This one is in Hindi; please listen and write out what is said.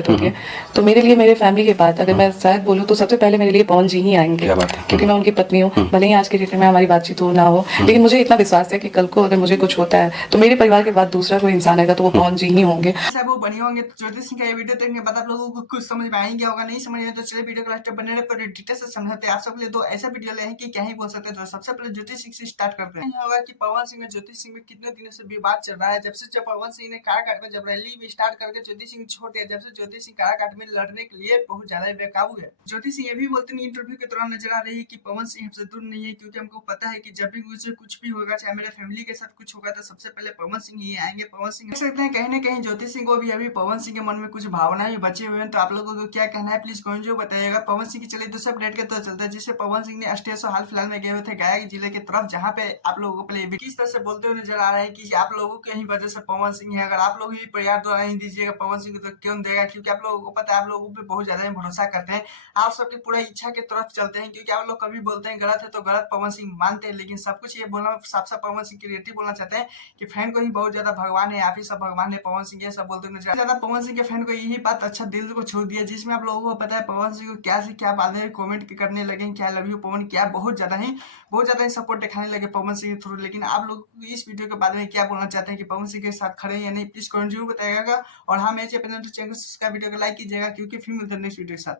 दिक्कत होती है। तो मेरे लिए मेरे फैमिली के बाद अगर मैं शायद बोलूँ तो सबसे पहले मेरे लिए पवन जी ही आएंगे, क्योंकि मैं उनकी पत्नी हूँ। भले ही आज के डेट में हमारी बातचीत हो ना हो, लेकिन मुझे इतना विश्वास है कि कल को अगर मुझे कुछ होता है तो मेरे परिवार के बाद दूसरा कोई इंसान आएगा तो वो पवन जी ही होंगे। सब वो बने होंगे। तो ज्योति सिंह का ये वीडियो देखने के बाद आप लोगों को कुछ समझ में आएंगे होगा, नहीं समझ में तो चलिए वीडियो को लास्ट तक बने रहे पर डिटेल से समझाते हैं। आप सब के लिए दो ऐसा वीडियो ले हैं कि क्या ही बोल सकते हैं। तो सबसे पहले ज्योति सिंह से स्टार्ट करते हैं। होगा कि पवन सिंह और ज्योति सिंह में कितने दिनों से विवाद चल रहा है। जब पवन सिंह ने काराकाट में जब रैली भी स्टार्ट करके ज्योति सिंह छोड़ दिया, जब से ज्योति सिंह काराकाट में लड़ने के लिए बहुत ज्यादा बेकाबू है। ज्योति सिंह ये भी बोलते हैं इंटरव्यू के दौरान नजर आ रही है कि पवन सिंह हमसे दूर नहीं है, क्योंकि हमको पता है कि जब भी मुझे कुछ भी होगा, चाहे मेरे फैमिली के साथ कुछ होगा, तो सबसे पहले पवन सिंह ही आएंगे। पवन सिंह देख सकते हैं कहीं ना कहीं ज्योति सिंह को भी अभी पवन सिंह के मन में कुछ भावनाएं बचे हुए हैं। तो आप लोगों को क्या कहना है प्लीज कमेंट जो बताइएगा। पवन सिंह की चलिए दूसरे अपडेट के तो चलता है, जिससे पवन सिंह ने स्टेज शो हाल फिलहाल में गए हुए थे गया जिले की तरफ, जहाँ पे आप लोगों को पहले किस तरह से बोलते हुए नजर आ रहे हैं कि आप लोगों की ही वजह से पवन सिंह है। अगर आप लोग भी प्यार तो नहीं दीजिएगा पवन सिंह को तो क्यों देगा, क्योंकि आप लोगों को पता है आप लोगों पे बहुत ज्यादा भरोसा करते हैं। आप सबकी पूरा इच्छा की तरफ चलते हैं, क्योंकि आप लोग कभी बोलते हैं गलत है तो गलत पवन सिंह मानते हैं, लेकिन सब कुछ ये बोलना साफ साफ पवन सिंह क्रिएटिव बोलना चाहते हैं कि फैन को ही बहुत ज्यादा भगवान है, आप ही सब भगवान है, पवन सिंह ये सब बोलते हुए नजर ज्यादा पवन सिंह के फैन को यही बात अच्छा दिल को छू दिया, जिसमें आप लोगों को पता है पवन सिंह को क्या से क्या बातें कमेंट करने लगे, क्या लव यू पवन, क्या बहुत ज्यादा ही सपोर्ट दिखाने लगे पवन सिंह के थ्रू। लेकिन आप लोग इस वीडियो के बारे में क्या बोलना चाहते हैं कि पवन सिंह के साथ खड़े हैं या नहीं, प्लीज कमेंट जरूर बताइएगा। और हाँ, मैं चैनल को सब्सक्राइब वीडियो को लाइक कीजिएगा, क्योंकि फिर मिलते हैं नेक्स्ट वीडियो के साथ।